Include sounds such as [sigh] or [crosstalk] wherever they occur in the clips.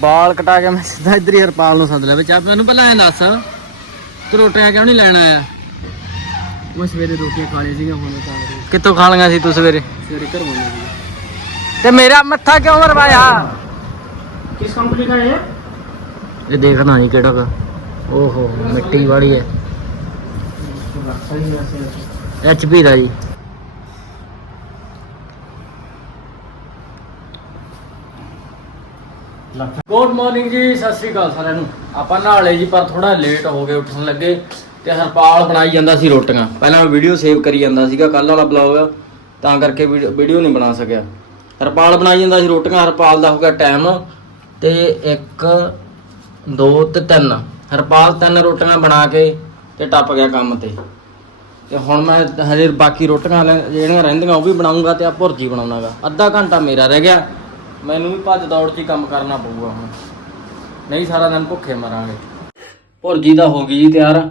ਬਾਲ ਕਟਾ ਕੇ ਮੈਂ ਸਿੱਧਾ ਇੱਧਰ ਹੀ ਹਰਪਾਲ ਨੂੰ ਸੱਦ ਲਿਆ ਵਿੱਚ ਆ ਮੈਨੂੰ ਪਹਿਲਾਂ ਐਂ ਦੱਸ ਤੂੰ ਰੋਟੀਆਂ ਕਿਉਂ ਨਹੀਂ ਲੈਣ ਆਇਆ? ਮੈਂ ਸਵੇਰੇ ਰੋਟੀਆਂ ਖਾ ਲਈ ਸੀਗਾ ਹੁਣ ਤਾਂ ਕਿੱਥੋਂ ਖਾ ਲਈਆਂ ਸੀ ਤੂੰ ਸਵੇਰੇ? ਸਵੇਰੇ ਘਰ ਆਉਣਾ ਸੀ ਤੇ ਮੇਰਾ ਮੱਥਾ ਕਿਉਂ ਮਰਵਾਇਆ? ਕਿਸ ਕੰਪਨੀ ਦਾ ਹੈ ਇਹ ਦੇਖਣਾ ਨਹੀਂ ਕਿਹੜਾ ਗਾ। ਓਹੋ ਮਿੱਟੀ ਵਾਲੀ ਹੈ। ਐਚਪੀ ਦਾ ਜੀ। ਗੁੱਡ ਮਾਰਨਿੰਗ ਜੀ, ਸਤਿ ਸ੍ਰੀ ਅਕਾਲ ਸਾਰਿਆਂ ਨੂੰ। ਆਪਾਂ ਨਾਲੇ ਜੀ, ਪਰ ਥੋੜਾ ਲੇਟ ਹੋ ਗਏ ਉੱਠਣ ਲੱਗੇ ਤੇ ਹਰਪਾਲ ਬਣਾਈ ਜਾਂਦਾ ਸੀ ਰੋਟੀਆਂ। ਪਹਿਲਾਂ ਮੈਂ ਵੀਡੀਓ ਸੇਵ ਕਰੀ ਜਾਂਦਾ ਸੀਗਾ ਕੱਲ ਵਾਲਾ ਬਲੌਗ ਤਾਂ ਕਰਕੇ ਵੀਡੀਓ ਨਹੀਂ ਬਣਾ ਸਕਿਆ। ਹਰਪਾਲ ਬਣਾਈ ਜਾਂਦਾ ਸੀ ਰੋਟੀਆਂ, ਹਰਪਾਲ ਦਾ ਹੋ ਗਿਆ ਟਾਈਮ ਤੇ 1 2 ਤੇ 3 ਹਰਪਾਲ ਤਿੰਨ ਰੋਟੀਆਂ ਬਣਾ ਕੇ ਤੇ ਟੱਪ ਗਿਆ ਕੰਮ ਤੇ। ਤੇ ਹੁਣ ਮੈਂ ਹਜੇ ਬਾਕੀ ਰੋਟੀਆਂ ਜਿਹੜੀਆਂ ਰਹਿੰਦੀਆਂ ਉਹ ਵੀ ਬਣਾਉਂਗਾ ਤੇ ਆ ਭੁਰਜੀ ਬਣਾਉਣਾਗਾ। ਅੱਧਾ ਘੰਟਾ ਮੇਰਾ ਰਹਿ ਗਿਆ। ਮੈਨੂੰ ਵੀ ਭੱਜ ਦੌੜ 'ਚ ਹੀ ਕੰਮ ਕਰਨਾ ਪਊਗਾ ਹੁਣ। ਨਹੀਂ ਸਾਰਾ ਦਿਨ ਭੁੱਖੇ ਮਰਾਂਗੇ। ਭੁਰਜੀ ਤਾਂ ਹੋ ਗਈ ਜੀ ਤਿਆਰ।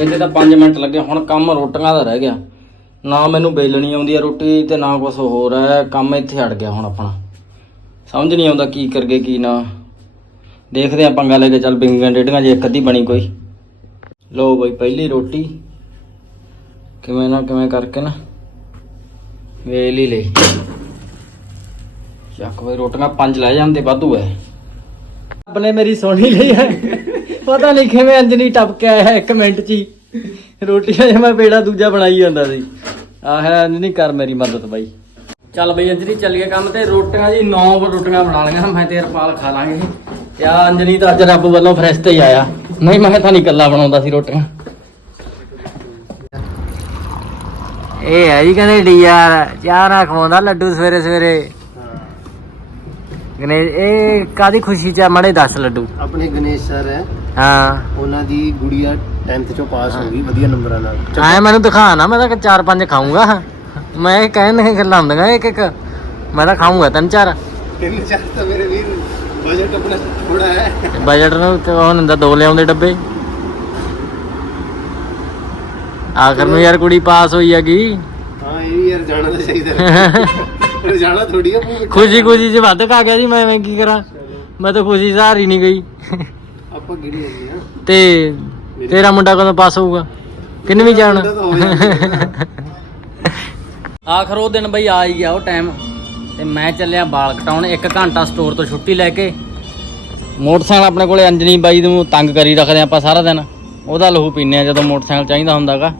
ਇਹਦੇ ਤਾਂ 5 ਮਿੰਟ ਲੱਗੇ, ਹੁਣ ਕੰਮ ਰੋਟੀਆਂ ਦਾ ਰਹਿ ਗਿਆ। ਨਾ ਮੈਨੂੰ ਬੇਲਣੀ ਆਉਂਦੀ ਆ ਰੋਟੀ, ਤੇ ਨਾ ਕੁਝ ਹੋਰ ਹੈ। ਕੰਮ ਇੱਥੇ ਅੜ ਗਿਆ ਹੁਣ ਆਪਣਾ। ਸਮਝ ਨਹੀਂ ਆਉਂਦਾ ਕੀ ਕਰਗੇ, ਕੀ ਨਾ। ਦੇਖਦੇ ਆ ਪੰਗਾ ਲੈ ਕੇ ਚੱਲ ਬਿੰਗਾਂ ਡੇਢੀਆਂ ਜੇ ਇੱਕ ਅੱਧੀ ਬਣੀ ਕੋਈ। ਲੋ ਬਈ ਪਹਿਲੀ ਰੋਟੀ। ਕਿਵੇਂ ਨਾ, ਕਿਵੇਂ ਕਰਕੇ ਨਾ। ਵੇਲ ਹੀ ਲਈ ਚੱਕ ਵੇ ਰੋਟੀਆਂ ਪੰਜ ਲੈ ਜਾਂਦੇ ਵਾਧੂ ਐ। ਆਪਣੇ ਮੇਰੀ ਸੋਹਣੀ ਲਈ ਹੈ ਪਤਾ ਨਹੀਂ ਕਿਵੇਂ ਅੰਜਨੀ ਟੱਪ ਕੇ ਆਇਆ ਇੱਕ ਮਿੰਟ ਚ ਹੀ। ਰੋਟੀਆਂ ਜਿਹਾ ਮੈਂ ਪੇੜਾ ਦੂਜਾ ਬਣਾਈ ਜਾਂਦਾ ਸੀ। ਆਹ ਅੰਜਨੀ ਕਰ ਮੇਰੀ ਮਦਦ ਬਾਈ। ਚੱਲ ਬਈ ਅੰਜਨੀ ਚੱਲ ਗਿਆ ਕੰਮ ਤੇ। ਰੋਟੀਆਂ ਜੀ 9 ਰੋਟੀਆਂ ਬਣਾ ਲਈਆਂ। ਮੈਂ ਤੇ ਹਰਪਾਲ ਖਾ ਲਾਂਗੇ। ਤੇ ਆ ਅੰਜਨੀ ਤਾਂ ਅੱਜ ਰੱਬ ਵੱਲੋਂ ਫਰੈਸ਼ ਤੇ ਹੀ ਆਇਆ। ਨਹੀਂ ਮੈਂ ਤਾਂ ਨਹੀਂ ਇਕੱਲਾ ਬਣਾਉਂਦਾ ਸੀ ਰੋਟੀਆਂ। ਇਹ ਹੈ ਜੀ ਕਹਿੰਦੇ ਡੀਆਰ ਚਾਹ ਨਾ ਖਵਾਉਂਦਾ ਲੱਡੂ ਸਵੇਰੇ ਸਵੇਰੇ ਗਣੇਸ਼ ਇਹ ਕਾਦੀ ਖੁਸ਼ੀ ਚ ਆ? ਮਾੜੇ ਦੱਸ ਲੱਡੂ। ਆਪਣੇ ਗਣੇਸ਼ ਸਰ ਹੈ। ਹਾਂ। ਉਹਨਾਂ ਦੀ ਗੁੜੀਆ 10th ਚੋਂ ਪਾਸ ਹੋ ਗਈ ਵਧੀਆ ਨੰਬਰਾਂ ਨਾਲ। ਆਏ ਮੈਨੂੰ ਦਿਖਾ ਨਾ ਮੈਂ ਤਾਂ ਚਾਰ ਪੰਜ ਖਾਊਂਗਾ। ਮੈਂ ਇਹ ਕਹਿਣ ਦੀਆਂ ਗੱਲਾਂ ਹੁੰਦੀਆਂ ਇੱਕ ਇੱਕ। ਮੈਂ ਤਾਂ ਖਾਊਂਗਾ ਤਿੰਨ ਚਾਰ। ਤਿੰਨ ਚਾਰ ਤਾਂ ਮੇਰੇ ਵੀਰ ਬਜਟ ਆਪਣਾ ਥੋੜਾ ਹੈ। ਬਜਟ ਨੂੰ ਤੇ ਉਹ ਹੁੰਦਾ ਦੋ ਲਿਆਉਂਦੇ ਡੱਬੇ। ਆਖਰ ਨੂੰ ਯਾਰ ਕੁੜੀ ਪਾਸ ਹੋਈ ਹੈਗੀ। ਹਾਂ ਇਹ ਵੀ ਯਾਰ ਜਾਣਾ ਤਾਂ ਚਾਹੀਦਾ। [laughs] ਜਾਣਾ ਥੋੜੀ ਆ ਮੂੰਹ ਮਿੱਠਾ। ਖੁਸ਼ੀ ਖੁਸ਼ੀ ਚ ਵੱਧ ਖਾ ਗਿਆ ਜੀ ਮੈਂ ਮੈਂ ਕੀ ਕਰਾਂ? ਮੈਂ ਤਾਂ ਖੁਸ਼ੀ ਸਹਾਰੀ ਨਹੀਂ ਗਈ। ਆਪਾਂ ਗਿਣੀ ਜਾਂਦੇ ਆ। ਤੇ ਤੇਰਾ ਮੁੰਡਾ ਕਦੋਂ ਪਾਸ ਹੋਊਗਾ? ਕਿੰਨੇ ਵੀ ਜਾਣ। ਆਖਰ ਉਹ ਦਿਨ ਬਈ ਆ ਹੀ ਗਿਆ ਉਹ ਟਾਈਮ ਤੇ ਮੈਂ ਚੱਲਿਆ ਵਾਲ ਕਟਾਉਣ ਇੱਕ ਘੰਟਾ ਸਟੋਰ ਤੋਂ ਛੁੱਟੀ ਲੈ ਕੇ। ਮੋਟਰਸਾਈਕਲ ਆਪਣੇ ਕੋਲੇ ਅੰਜਨੀ ਬਾਈ ਨੂੰ ਤੰਗ ਕਰੀ ਰੱਖਦੇ ਆਪਾਂ ਸਾਰਾ ਦਿਨ। ਉਹਦਾ ਲਹੂ ਪੀਨੇ ਆ ਜਦੋਂ ਮੋਟਰਸਾਈਕਲ ਚਾਹੀਦਾ ਹੁੰਦਾਗਾ।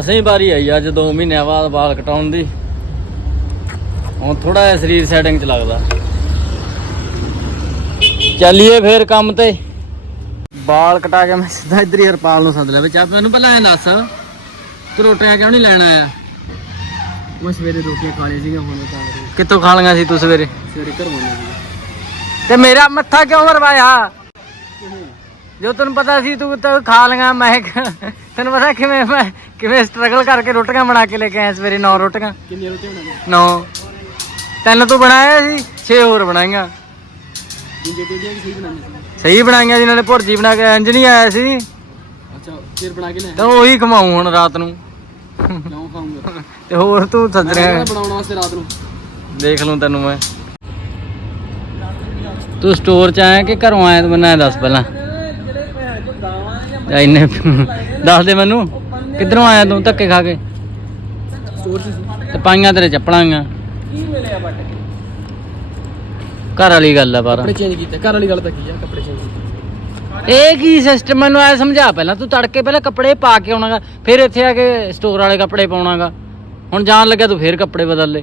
ਮਸਾਂ ਵਾਰੀ ਆਈ ਅੱਜ 2 ਮਹੀਨਿਆਂ ਬਾਅਦ ਵਾਲ ਕਟਾਉਣ ਦੀ। ਹੁਣ ਥੋੜਾ ਜਿਹਾ ਸਰੀਰ ਸੈਟਿੰਗ ਚ ਲੱਗਦਾ। ਚੱਲੀਏ ਫੇਰ ਕੰਮ ਤੇ। ਬਾਲ ਕਟਾ ਕੇ ਮੈਂ ਸਿੱਧਾ ਇੱਧਰ ਹੀ ਹਰਪਾਲ ਨੂੰ ਸੱਦ ਲਿਆ। ਵਿੱਚ ਆ ਮੈਨੂੰ ਪਹਿਲਾਂ ਐਂ ਦੱਸ ਤੂੰ ਰੋਟੀਆਂ ਕਿਉਂ ਨਹੀਂ ਲੈਣ ਆਇਆ? ਮੈਂ ਸਵੇਰੇ ਰੋਟੀਆਂ ਖਾ ਲਈ ਸੀਗਾ ਹੁਣ ਤਾਂ ਕਿੱਥੋਂ ਖਾ ਲਈਆਂ ਸੀ ਤੂੰ ਸਵੇਰੇ? ਸਵੇਰੇ ਘਰ ਆਉਣਾ ਸੀ ਤੇ ਮੇਰਾ ਮੱਥਾ ਕਿਉਂ ਮਰਵਾਇਆ? ਜੋ ਤੈਨੂੰ ਪਤਾ ਸੀ ਤੂੰ ਤਾਂ ਖਾ ਲਈਆਂ ਮੈਂ ਤੈਨੂੰ ਪਤਾ ਕਿਵੇਂ ਮੈਂ ਕਿਵੇਂ ਸਟਰਗਲ ਕਰਕੇ ਰੋਟੀਆਂ ਬਣਾ ਕੇ ਲੈ ਕੇ ਆਇਆ ਸਵੇਰੇ 9 ਰੋਟੀਆਂ। ਕਿੰਨੀਆਂ ਰੋਟੀਆਂ ਬਣਾਈਆਂ? 9 ਤਿੰਨ ਤੂੰ ਬਣਾਇਆ ਸੀ 6 ਹੋਰ ਬਣਾਈਆਂ। ਸਹੀ ਬਣਾਈਆਂ ਜਿਨ੍ਹਾਂ ਨੇ ਭੁਰਜੀ ਬਣਾ ਕੇ ਇੰਜ ਨਹੀਂ ਆਇਆ ਸੀ। ਅੱਛਾ ਫਿਰ ਬਣਾ ਕੇ ਲੈ ਤਾਂ ਉਹੀ ਕਮਾਉ ਹੁਣ ਰਾਤ ਨੂੰ। ਕਿਉਂ ਖਾਊਂਗਾ? ਤੇ ਹੋਰ ਤੂੰ ਮੈਂ ਸੱਜਣਿਆ ਕਹਿੰਦਾ ਬਣਾਉਣ ਵਾਸਤੇ ਰਾਤ ਨੂੰ? ਦੇਖ ਲੂੰ ਤੈਨੂੰ ਮੈਂ। ਤੂੰ ਸਟੋਰ ਚ ਆਇਆ ਕਿ ਘਰੋਂ ਆਇਆ? ਤੂੰ ਮੈਨੂੰ ਦੱਸ ਪਹਿਲਾਂ। ਇੰਨੇ ਦੱਸ ਦੇ ਮੈਨੂੰ। ਕਿੱਧਰੋਂ ਆਇਆ ਤੂੰ ਧੱਕੇ ਖਾ ਕੇ? ਸਟੋਰ ਤੇ ਪਾਈਆਂ ਤੇਰੇ ਚੱਪਲਾਂ ਗੀਆਂ ਕੀ ਮਿਲਿਆ ਬਟ ਘਰ ਵਾਲੀ ਗੱਲ ਆ ਪਰ। ਕੱਪੜੇ ਚੇਂਜ ਕੀਤੇ। ਘਰ ਵਾਲੀ ਗੱਲ ਤਾਂ ਕੀ ਆ? ਕੱਪੜੇ ਚੇਂਜ ਕੀਤੇ। ਇਹ ਕੀ ਸਿਸਟਮ ਮੈਨੂੰ ਐ ਸਮਝਾ ਪਹਿਲਾਂ। ਤੂੰ ਤੜਕੇ ਪਹਿਲਾਂ ਕੱਪੜੇ ਪਾ ਕੇ ਆਉਣਾਗਾ ਫਿਰ ਇੱਥੇ ਆ ਕੇ ਸਟੋਰ ਵਾਲੇ ਕੱਪੜੇ ਪਾਉਣਾਗਾ। ਹੁਣ ਜਾਣ ਲੱਗਿਆ ਤੂੰ ਫਿਰ ਕੱਪੜੇ ਬਦਲ ਲੈ।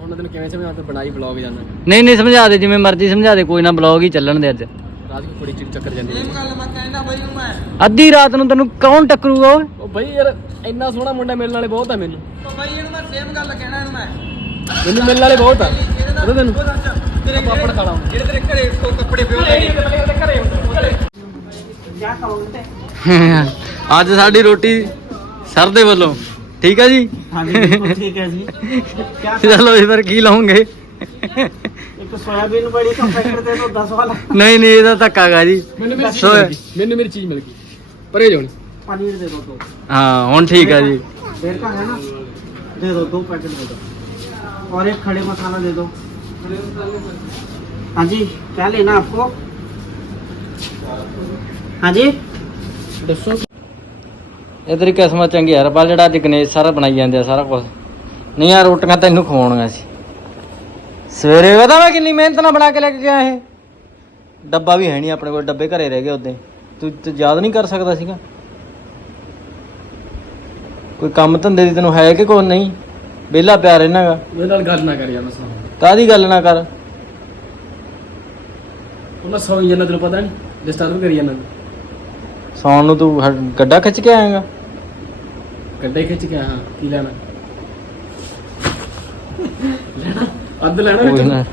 ਹੁਣ ਤੈਨੂੰ ਕਿਵੇਂ ਸਮਝਾਂ ਫਿਰ ਬਣਾਈ ਬਲੌਗ ਜਾਣਾ ਨਹੀਂ ਨਹੀਂ ਸਮਝਾ ਦੇ। ਜਿਵੇਂ ਮਰਜ਼ੀ ਸਮਝਾ ਦੇ। ਕੋਈ ਨਾ ਬਲੌਗ ਹੀ ਚੱਲਣ ਦੇ ਅੱਜ। ਰਾਤ ਨੂੰ ਕੁੜੀ ਚਿੜ ਚੱਕਰ ਜਾਂਦੀ ਹੈ। ਅੱਧੀ ਰਾਤ ਨੂੰ ਤੈਨੂੰ ਕੌਣ ਟੱਕਰੂਗਾ ਓਏ? ਉਹ ਬਈ ਯਾਰ ਇੰਨਾ ਸੋਹਣਾ ਮੁੰਡਾ ਮਿਲਣ ਵਾਲੇ ਬਹੁਤ ਆ ਮੈਨੂੰ। ਬਾਈ ਇਹਨੂੰ ਮੈਂ ਸੇਮ ਗੱਲ ਕਹਿਣਾ ਇਹਨੂੰ ਮੈਂ। ਮੈਨੂੰ ਮਿਲਣ ਵਾਲੇ ਬਹੁਤ ਆ। ਪਤਾ ਤੈਨੂੰ। ਤੇਰੇ ਪਾਪੜ ਖਾ ਲਾ ਜਿਹੜੇ ਤੇਰੇ ਘਰੇ ਕੋ ਕੱਪੜੇ ਪਿਓ [laughs] ਅੱਜ ਸਾਡੀ ਰੋਟੀ ਸਰ ਦੇ ਵੱਲੋਂ। ਠੀਕ ਹੈ ਜੀ? ਹਾਂਜੀ ਠੀਕ ਹੈ ਜੀ। [laughs] ਚਲੋ ਇਸ ਵਾਰ ਕੀ ਲਾਉਂਗੇ? ਇੱਕ ਸੋਇਆਬੀਨ ਬੜੀ ਕੰਪੈਕਟਰ ਤੇ ਨੂੰ 10 ਵਾਲਾ ਨਹੀਂ ਨਹੀਂ ਇਹਦਾ ਧੱਕਾ ਗਾ ਜੀ ਮੈਨੂੰ ਮੇਰੀ ਚੀਜ਼ ਸੋਇਆ- ਮਿਲ ਗਈ ਮੈਨੂੰ ਮੇਰੀ ਚੀਜ਼ ਮਿਲ ਗਈ ਪਰੇ ਜਾਣੀ पनीर दे दो दो ਹਾਂ ਹੁਣ ਠੀਕ ਹੈ ਜੀ डेढ़ का है ना दे दो दो पैकेट दे दो और एक खड़े मसाला दे दो हाँ जी क्या लेना आपको हाँ जी दसो ਇਹ ਤੇਰੀ ਕਿਸਮਤ ਚੰਗੀ ਯਾਰ ਪਰ ਜਿਹੜਾ ਅੱਜ ਗਣੇਸ਼ ਸਾਰਾ ਬਣਾਈ ਜਾਂਦੇ ਆ ਸਾਰਾ ਕੁਝ ਨਹੀਂ ਯਾਰ ਰੋਟੀਆਂ ਤੈਨੂੰ ਖਵਾਉਣੀਆਂ ਸੀ ਸਵੇਰੇ ਪਤਾ ਮੈਂ ਕਿੰਨੀ ਮਿਹਨਤ ਨਾਲ ਬਣਾ ਕੇ ਲੈ ਕੇ ਗਿਆ ਇਹ। ਡੱਬਾ ਵੀ ਹੈ ਨਹੀਂ ਆਪਣੇ ਕੋਲ ਡੱਬੇ ਘਰੇ ਰਹਿ ਗਏ ਉਦੋਂ ਤੂੰ ਤੂੰ ਯਾਦ ਨਹੀਂ ਕਰ ਸਕਦਾ ਸੀਗਾ। ਕੋਈ ਕੰਮ ਧੰਦੇ ਦੀ ਤੈਨੂੰ ਹੈ ਕਿ ਕੋਈ ਨਹੀਂ? ਵਿਹਲਾ ਪਿਆ ਰਹਿਣਾਗਾ ਮੇਰੇ ਨਾਲ ਗੱਲ ਨਾ ਕਰ ਯਾਰ ਮਸਲਾ ਕਾਦੀ ਗੱਲ ਨਾ ਕਰ? ਉਹਨਾਂ ਸੌਂ ਜਨਾ ਤੈਨੂੰ ਪਤਾ ਨਹੀਂ ਡਿਸਟਰਬ ਕਰੀ ਜਾਂਦਾ ਸੌਣ ਨੂੰ ਤੂੰ ਹ- ਗੱਡਾ ਖਿੱਚ ਕੇ ਆਏਗਾ। ਗੱਡੇ ਖਿੱਚ ਕੇ ਹਾਂ ਕੀ ਲੈਣਾ? ਲੈਣਾ? ਅੱਧ ਲੈਣਾ ਕੋਈ ਨਾ।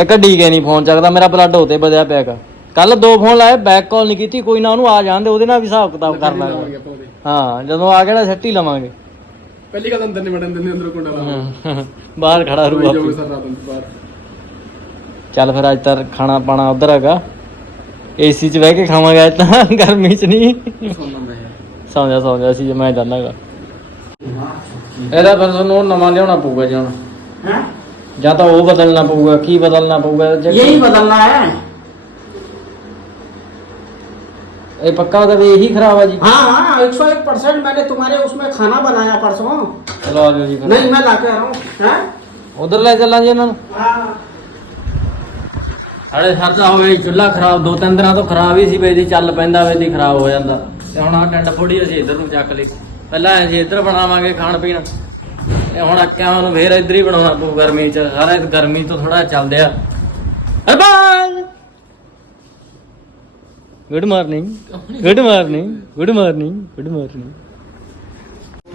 ਇੱਕ ਡੀਕੇ ਨਹੀਂ ਫੋਨ ਚੱਕਦਾ ਮੇਰਾ ਬਲੱਡ ਹੋਤੇ ਵਧਿਆ ਪਿਆਗਾ ਕੱਲ ਦੋ ਫੋਨ ਲਾਏ ਬੈਕ ਕਾਲ ਨਹੀਂ ਕੀਤੀ ਕੋਈ ਨਾ ਉਹਨੂੰ ਆ ਜਾਣ ਦੇ ਉਹਦੇ ਨਾਲ ਵੀ ਹਿਸਾਬ ਕਿਤਾਬ ਕਰ ਲਾਂਗੇ। ਹਾਂ ਜਦੋਂ ਆ ਗਿਆ ਨਾ ਸੱਟੀ ਲਵਾਂਗੇ। ਪਹਿਲੀ ਗੱਲ ਅੰਦਰ ਨਹੀਂ ਵੜਨ ਦਿੰਦੇ ਅੰਦਰ ਕੁੰਡਾ ਲਾ ਹਾਂ, ਬਾਹਰ ਖੜਾ ਰੂ ਆਪੇ। ਚੱਲ ਫਿਰ ਅੱਜ ਤਾਂ ਖਾਣਾ ਪਾਣਾ ਉਧਰ ਹੈਗਾ। ਏਸੀ 'ਚ ਬਹਿ ਕੇ ਖਾਵਾਂਗੇ ਅੱਜ ਤਾਂ ਗਰਮੀ 'ਚ ਨਹੀਂ। ਸੌਂ ਜਾ ਸੌਂ ਜਾ ਸੀ ਜੇ ਮੈਂ ਜਾਣਾਗਾ ਇਹਦਾ ਫਿਰ ਤੁਹਾਨੂੰ ਨਵਾਂ ਲਿਆਉਣਾ ਪਊਗਾ ਜੀ ਹੁਣ। हैं? ਜਾਂ ਤਾਂ ਉਹ ਬਦਲਣਾ ਪਊਗਾ ਕੀ ਬਦਲਣਾ ਪਊਗਾ ਜੇ- यही बदलना है ਇਹ ਪੱਕਾ ਉਹਦਾ ਵੀ ਇਹੀ ਖਰਾਬ ਆ ਜੀ हाँ हाँ एक सौ एक परसेंट मैंने तुम्हारे उसमें खाना बनाया परसों ਚਲੋ ਆ ਜਾਓ ਜੀ ਫਿਰ नहीं मैं ला के आ रहा हूँ हैं? ਉਧਰ ਲੈ ਚੱਲਾਂ ਜੀ ਇਹਨਾਂ ਨੂੰ हाँ ਸਾਡੇ ਸਰਦਾ ਹੋ ਗਿਆ ਚੁੱਲਾ ਖਰਾਬ ਦੋ ਤਿੰਨ ਦਿਨਾਂ ਤੋਂ ਖਰਾਬ ਹੀ ਸੀ ਬਈ ਦੀ ਚੱਲ ਪੈਂਦਾ ਵੇ ਦੀ ਖਰਾਬ ਹੋ ਜਾਂਦਾ ਤੇ ਹੁਣ ਆ ਟੰਡ ਫੋੜੀ ਅਸੀਂ ਇੱਧਰ ਨੂੰ ਚੱਕ ਲਈ ਪਹਿਲਾਂ ਅਸੀਂ ਇੱਧਰ ਬਣਾਵਾਂਗੇ ਖਾਣ ਪੀਣ ਤੇ ਹੁਣ ਅੱਕਿਆਂ ਨੂੰ ਫੇਰ ਇੱਧਰ ਹੀ ਬਣਾਉਣਾ ਪਊ ਗਰਮੀ ਚ ਸਾਰਾ ਇਹ ਗਰਮੀ ਤੋਂ ਥੋੜਾ ਚੱਲਦੇ ਆ bye good morning good morning good morning good morning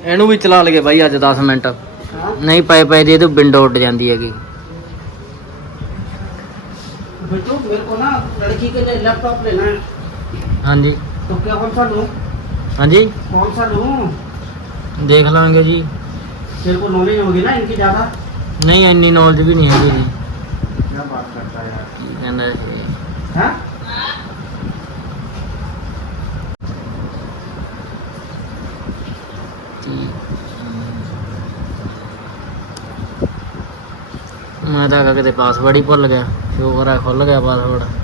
ਇਹਨੂੰ ਵੀ ਚਲਾ ਲਗੇ ਬਾਈ ਅੱਜ 10 ਮਿੰਟ हाँ? ਨਹੀਂ ਪਏ ਪਏ ਦੀ ਇਹ ਵਿੰਡੋ ਉੱਡ ਜਾਂਦੀ ਹੈਗੀ बेटू मेरे को ना लड़की के लिए लैपटॉप लेना है ਹਾਂਜੀ तो क्या कौन सा लूँ ਹਾਂਜੀ कौन सा लूँ ਦੇਖ ਲਾਂਗੇ ਜੀ तेरे को नॉलेज होगी ना इनकी ज़्यादा ਨਹੀਂ ਇੰਨੀ ਨੌਲੇਜ ਵੀ ਨਹੀਂ ਹੈਗੀ ਜੀ क्या बात करता है यार ਕੀ ਕਹਿੰਦਾ ਇਹ हैं? ਮੈਂ ਤਾਂ ਕਾ ਕਿਤੇ ਪਾਸਵਰਡ ਹੀ ਭੁੱਲ ਗਿਆ ਸ਼ੁਕਰ ਹੈ ਖੁੱਲ ਗਿਆ password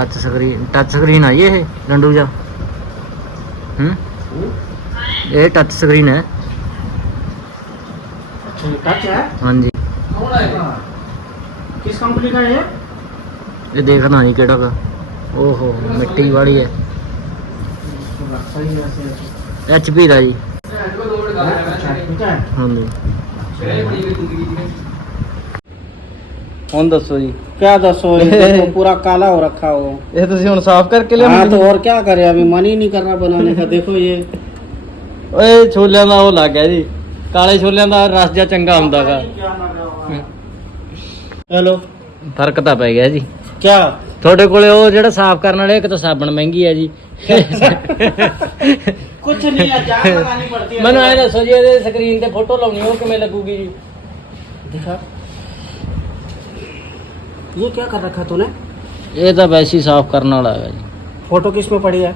touch screen touch screen ਆਈ ਇਹ ਡੰਡੂ ਜਾ ਹੂੰ ਇਹ ਟੱਚ ਸਕਰੀਨ ਹੈ अच्छा टच है ਹਾਂਜੀ किस कंपनी का है ये? ਇਹ ਦੇਖਣਾ ਨਹੀਂ ਕਿਹੜਾ ਗਾ ਓਹੋ ਮਿੱਟੀ ਵਾਲੀ ਹੈ सही है सही है ਐਚਪੀ ਦਾ ਜੀ अच्छा ठीक है ਹਾਂਜੀ ਹੁਣ ਦੱਸੋ ਜੀ क्या दसो ये तो पूरा काला हो रखा हो ਇਹ ਤੁਸੀਂ ਹੁਣ ਸਾਫ਼ ਕਰਕੇ हाँ तो और क्या करे अभी मन ही नहीं कर रहा बनाने का देखो ये ਓਏ ਛੋਲਿਆਂ ਦਾ ਉਹ ਲੱਗ ਗਿਆ ਜੀ ਕਾਲੇ ਛੋਲਿਆਂ ਦਾ ਰਸ ਜਿਹਾ ਚੰਗਾ ਹੁੰਦਾ ਗਾ हेलो ਫਰਕ ਤਾਂ ਪੈ ਗਿਆ ਜੀ क्या ਤੁਹਾਡੇ ਕੋਲੇ ਉਹ ਜਿਹੜਾ ਸਾਫ਼ ਕਰਨ ਵਾਲੇ ਇੱਕ ਤਾਂ ਸਾਬਣ ਮਹਿੰਗੀ ਹੈ ਜੀ कुछ नहीं है जान लगानी पड़ती है ਮੈਨੂੰ ਐ ਦੱਸੋ ਜੀ ਇਹਦੇ ਸਕਰੀਨ ਤੇ ਫੋਟੋ ਲਾਉਣੀ ਉਹ ਕਿਵੇਂ ਲੱਗੂਗੀ ਜੀ दिखा ये क्या कर रखा तूने ਇਹ ਤਾਂ ਵੈਸੇ ਹੀ ਸਾਫ਼ ਕਰਨ ਵਾਲਾ ਹੈਗਾ ਜੀ फोटो किस में पड़ी है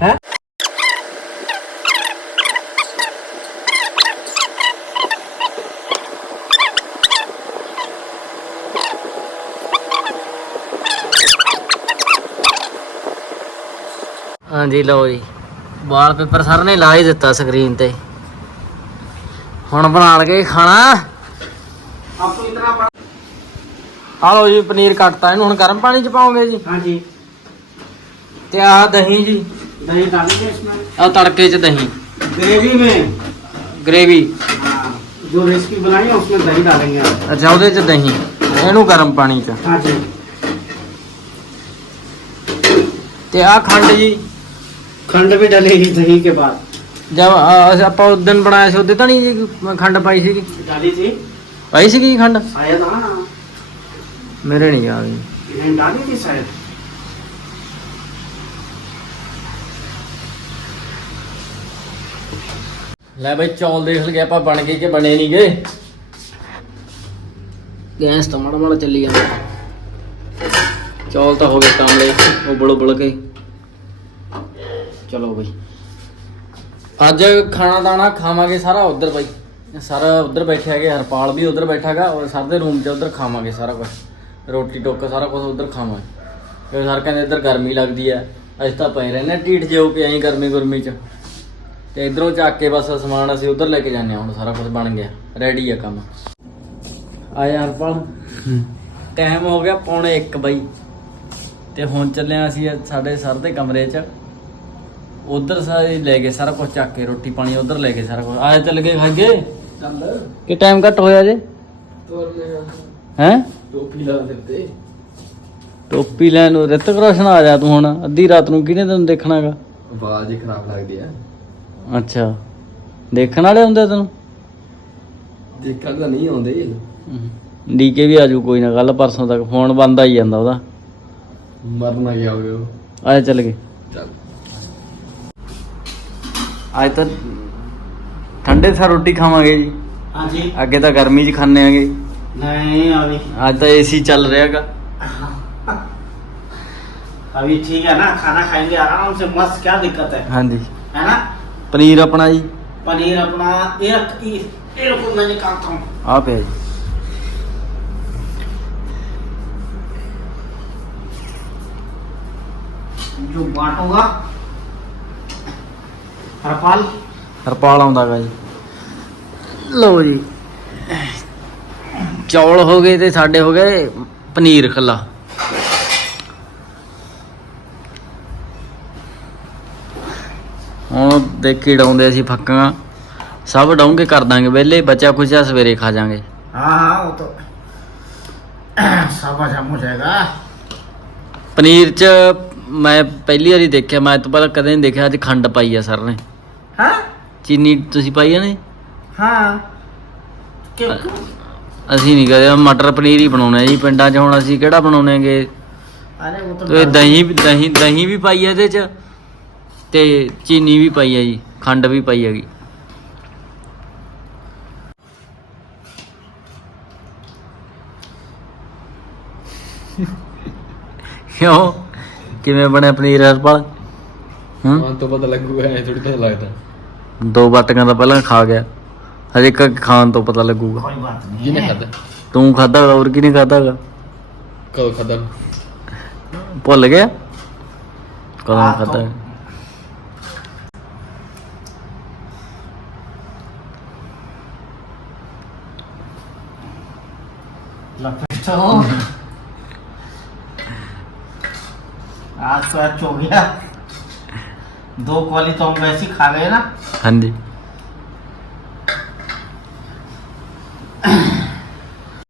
हैं? ਹਾਂਜੀ ਲਓ ਜੀ ਵਾਲਪੇਪਰ ਸਰ ਨੇ ਲਾ ਹੀ ਦਿੱਤਾ ਸਕਰੀਨ ਤੇ ਹੁਣ ਬਣਾ ਲਗੇ ਖਾਣਾ आपको इतना बड़ा ਆ ਲਓ ਜੀ ਪਨੀਰ ਕੱਟਤਾ ਇਹਨੂੰ ਹੁਣ ਗਰਮ ਪਾਣੀ ਚ ਪਾਉਂਗੇ ਜੀ हाँ जी ਤੇ ਆਹ ਦਹੀਂ ਜੀ दही डालेंगे इसमें ਆ ਤੜਕੇ ਚ ਦਹੀਂ ग्रेवी में ਗ੍ਰੇਵੀ हाँ जो रेसिपी बनाई है उसमें दही डालेंगे आप ਅੱਛਾ ਉਹਦੇ ਚ ਦਹੀਂ ਇਹਨੂੰ ਗਰਮ ਪਾਣੀ ਚ हाँ जी ਤੇ ਆਹ ਖੰਡ ਜੀ खंड भी डलेगी दही के बाद ਜਦ ਆ- ਅਸੀਂ ਆਪਾਂ ਉਸ ਦਿਨ ਬਣਾਇਆ ਸੀ ਉਹਦੇ ਤਾਂ ਨਹੀਂ ਜੀ ਖੰਡ ਪਾਈ ਸੀਗੀ डाली थी ਪਾਈ ਸੀਗੀ ਖੰਡ शायद हाँ ਮੇਰੇ ਨਹੀਂ ਯਾਦ ਜੀ नहीं डाली थी शायद ਲੈ ਬਈ ਚੌਲ ਦੇਖ ਲਗੇ ਆਪਾਂ ਬਣ ਗਏ ਕਿ ਬਣੇ ਨਹੀਂ ਗਏ ਗੈਸ ਤਾਂ ਮਾੜਾ ਮਾੜਾ ਚੱਲੀ ਜਾਂਦਾ ਚੌਲ ਤਾਂ ਹੋ ਗਏ ਕਾਮਲੇ ਉਬਲ ਉਬਲ ਕੇ ਚਲੋ ਬਈ ਅੱਜ ਖਾਣਾ ਦਾਣਾ ਖਾਵਾਂਗੇ ਸਾਰਾ ਉਧਰ ਬਾਈ ਸਾਰਾ ਉਧਰ ਬੈਠੇ ਹੈਗੇ ਹਰਪਾਲ ਵੀ ਉਧਰ ਬੈਠਾਗਾ ਔਰ ਸਰ ਦੇ ਰੂਮ 'ਚ ਉਧਰ ਖਾਵਾਂਗੇ ਸਾਰਾ ਕੁਝ ਰੋਟੀ ਟੋਕਾ ਸਾਰਾ ਕੁਝ ਉਧਰ ਖਾਵਾਂਗੇ ਕਿਉਂਕਿ ਸਰ ਕਹਿੰਦੇ ਇੱਧਰ ਗਰਮੀ ਲੱਗਦੀ ਆ ਅਸੀਂ ਤਾਂ ਪਏ ਰਹਿੰਦੇ ਹਾਂ ਢੀਠ ਜਿਹੇ ਹੋ ਕੇ ਐਂ ਗਰਮੀ ਗੁਰਮੀ 'ਚ। ਤੇ ਇਧਰੋਂ ਚੱਕ ਕੇ ਬਸ ਸਮਾਨ ਅਸੀਂ ਉਧਰ ਲੈ ਕੇ ਜਾਂਦੇ ਹਾਂ ਹੁਣ ਸਾਰਾ ਕੁਝ ਬਣ ਗਿਆ ਰੈਡੀ ਆ ਕੰਮ। ਆਇਆ ਹਰਪਾਲ ਟਾਈਮ ਹੋ ਗਿਆ ਪੌਣੇ 1 ਬਾਈ। ਤੇ ਹੁਣ ਚੱਲੇ ਹਾਂ ਅਸੀਂ ਸਾਡੇ ਸਰ ਦੇ ਕਮਰੇ 'ਚ। ਉਧਰ ਸਾਰੇ ਲੈ ਗਏ ਸਾਰਾ ਕੁਝ ਚੱਕ ਕੇ ਰੋਟੀ ਪਾਣੀ ਉਧਰ ਲੈ ਗਏ ਸਾਰਾ ਕੁਝ ਆਏ ਚੱਲ ਗਏ ਖਾਗੇ ਚੱਲ। ਕਿ ਟਾਈਮ ਘੱਟ ਹੋਇਆ ਜੇ? ਤੋਰਨੇ ਹੈ? ਟੋਪੀ ਲਾ ਟੋਪੀ ਲੈਣ ਨੂੰ ਰਿਤਕ ਰੋਸ਼ਨ ਆ ਜਾ ਤੂੰ ਹੁਣ ਅੱਧੀ ਰਾਤ ਨੂੰ ਕਿਹਨੇ ਤੈਨੂੰ ਦੇਖਣਾਗਾ? ਆਵਾਜ਼ ਹੀ ਖਰਾਬ ਲੱਗਦੀ ਆ। ਅੱਛਾ। ਦੇਖਣ ਵਾਲੇ ਹੁੰਦੇ ਤੈਨੂੰ? ਦੇਖਣ ਤਾਂ ਨਹੀਂ ਆਉਂਦੇ। ਡੀਕੇ ਵੀ ਆਜੂ ਕੋਈ ਨਾ ਕੱਲ ਪਰਸੋਂ ਤੱਕ ਫੋਨ ਬੰਦ ਆਈ ਜਾਂਦਾ ਉਹਦਾ। ਮਰਨਾ ਗਿਆ ਹੋਵੇ ਉਹ। ਆਏ ਚੱਲ ਗਏ। ਚੱਲ। ਅੱਜ ਤਾਂ ਠੰਡੇ ਸਾ ਰੋਟੀ ਖਾਵਾਂਗੇ ਜੀ। जी ਅੱਗੇ ਤਾਂ ਗਰਮੀ 'ਚ ਖਾਂਦੇ ਆਂਗੇ। नहीं अभी ਅੱਜ ਤਾਂ ਏਸੀ ਚੱਲ ਰਿਹਾਗਾ अभी ठीक है ना खाना खाएंगे आराम से मस्त क्या दिक्कत है ਹਾਂਜੀ है ना ਪਨੀਰ ਆਪਣਾ ਜੀ पनीर अपना एक एक को मैं निकालता हूँ ਆ ਪਿਆ ਜੀ जो बांटूंगा हरपाल ਹਰਪਾਲ ਆਉਂਦਾਗਾ ਜੀ ਲਓ ਜੀ ਚੌਲ ਹੋ ਗਏ ਤੇ ਸਾਡੇ ਹੋ ਗਏ ਪਨੀਰ ਖੱਲਾ ਹੁਣ ਦੇਖੀ ਡਾਉਂਦੇ ਅਸੀਂ ਫੱਕਾਂ ਸਭ ਡਾਉਂਗੇ ਕਰ ਦਾਂਗੇ ਵਿਹਲੇ ਬੱਚਾ ਖੁਸ਼ਾ ਸਵੇਰੇ ਖਾ ਜਾਾਂਗੇ हाँ हाँ वो तो सब हजम हो जाएगा ਪਨੀਰ ਚ ਮੈਂ ਪਹਿਲੀ ਵਾਰੀ ਦੇਖਿਆ ਮੈਂ ਤੋਂ ਪਹਿਲਾਂ ਕਦੇ ਨਹੀਂ ਦੇਖਿਆ ਅੱਜ ਖੰਡ ਪਾਈ ਆ ਸਰ ਨੇ हाँ ਚੀਨੀ ਤੁਸੀਂ ਪਾਈ ਆ ਨੇ हाँ क्यों ਅਸੀਂ ਨਹੀਂ ਕਰਿਆ ਮਟਰ ਪਨੀਰ ਹੀ ਬਣਾਉਣਾ ਜੀ ਪਿੰਡਾਂ 'ਚ ਹੁਣ ਅਸੀਂ ਕਿਹੜਾ ਬਣਾਉਣੇਗੇ ਅਰੇ ਉਹ ਤੇ ਦਹੀਂ ਦਹੀਂ ਦਹੀਂ ਵੀ ਪਾਈ ਹੈ ਇਹਦੇ 'ਚ ਤੇ ਚੀਨੀ ਵੀ ਪਾਈ ਹੈ ਜੀ ਖੰਡ ਵੀ ਪਾਈ ਹੈਗੀ। ਕਿਉਂ? ਕਿਵੇਂ ਬਣਿਆ ਪਨੀਰ ਹਰਪਾਲ ਹਾਂ? ਤੋਂ ਪਤਾ ਲੱਗੂਗਾ ਥੋੜੀ ਤਾਂ ਲੱਗਦਾ। ਦੋ ਬਾਟੀਆਂ ਦਾ ਪਹਿਲਾਂ ਖਾ ਗਿਆ। ਹਜੇ ਕ ਖਾਣ ਤੋਂ ਪਤਾ ਲੱਗੂਗਾ कोई बात नहीं ਕਿਹਨੇ है ਖਾਦਾ ਤੂੰ ਖਾਦਾ ਹੋਰ ਕਿਹਨੇ ਖਾਦਾਗਾ ਕਦੋਂ ਖਾਦਾ ਭੁੱਲ ਗਿਆ ਕਦੋਂ ਹਾਂ, ਖਾਦਾ ਤੋਂ- लपेटो आज तो आज हो गया दो कॉली तो हम वैसे ही खा गए ना ਹਾਂਜੀ